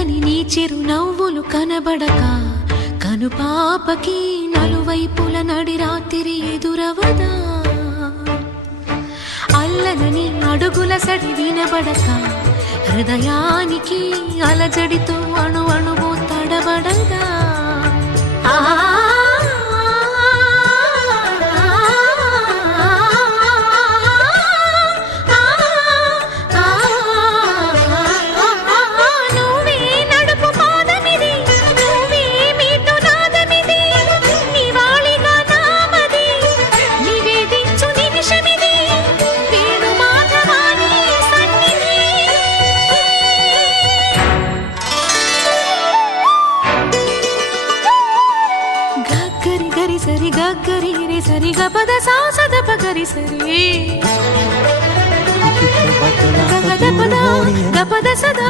చల్లని నీ చిరునవ్వులు కనబడక కనుపాపకి నలువైపుల నడి రాత్రి ఎదురవదా అల్లలని అడుగుల సడి వినబడక హృదయానికి అలజడితో అణు అణువు తడబడగా గరి సరి గరి రే సరి గ పద సా సద ప గరి సరి గ పద సద